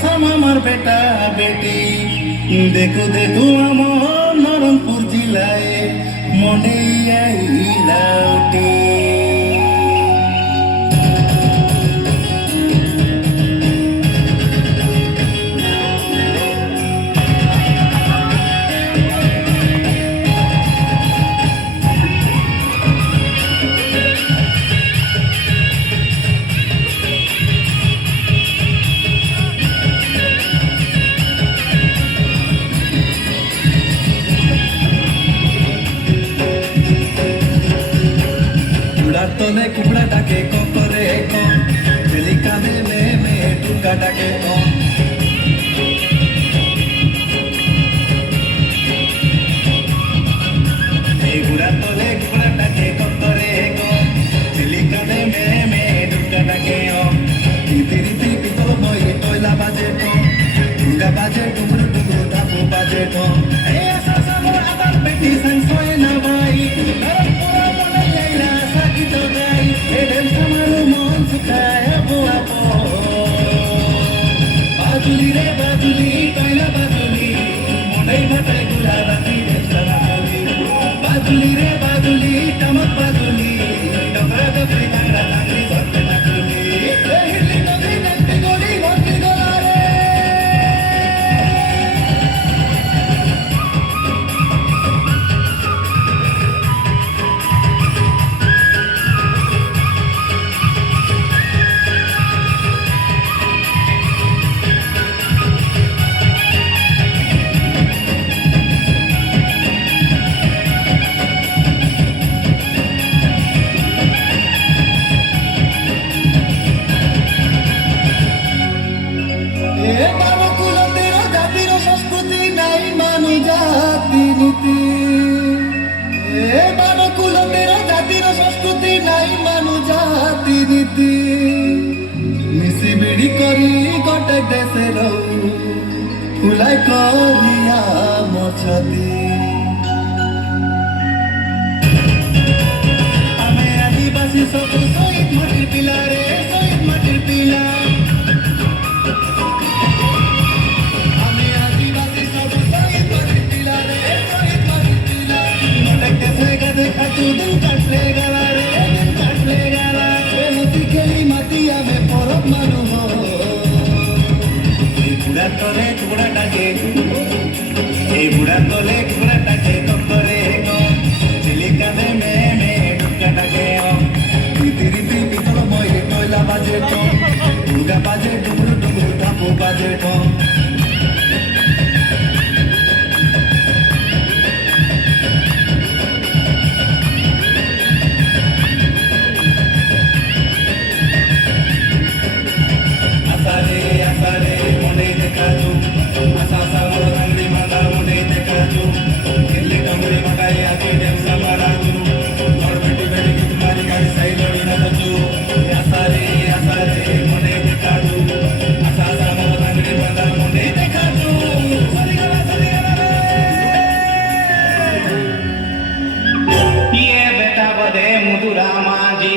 আসাম আমার বেটা বেটি দেখো দেখো আমার নরমপুর জেলায় মনে আইলা উঠি কুড়ার তলে কুড়া ডাকে করে বেলি কাঁধে নেমে টুকা ডাকে এই কুড়ার তলে কুড়া ডাকে করে বেলি কাঁধে নেমে টুকা ডাকে রীতি রীতি পিতল মই তৈলা বাজে টুকা বাজে টুকরো টুকরো ধাপু বাজে এই আশা সামর আবার পেটি সংশয় না ভাই বাজুলি রে বাজুলি কয়লা বাজুলি মনেই ভাটায় গুলা রাখি বাজুলি রে বাজুলি টামক বাজুলি ডকরা ডকরি কাংড়া টাংড়ি ধরতে নাকুলি হিলি নদী নাচতে গলি ভর্তি গলা রে মিশি বিড়ি করি গোটে দেশের ফুলাই করিয়া মছাতি আমি আদিবাসী সব শহীদ মাটির পিলা রে শহীদ মাটির পিলা আমি আদিবাসী সব শহীদ মাটির পিলা রে শহীদ মাটির পিলা গোটে দেশে গেছে খাচু দিন কাটলে গেলা রে দিন কাটলে গেলা খেলি মাতিয়া মে পরব মানু এই বুড়ার তলে কুড়া ডাকে এই বুড়ার তলে কুড়া ডাকে করে চিলিকা দে মে ঢুকা ডাকে রীতি রীতি পিতল মই তৈলা বাজে টুকা বাজে টুকরো টুকরো ধাপু বাজে মধুরা মাঝি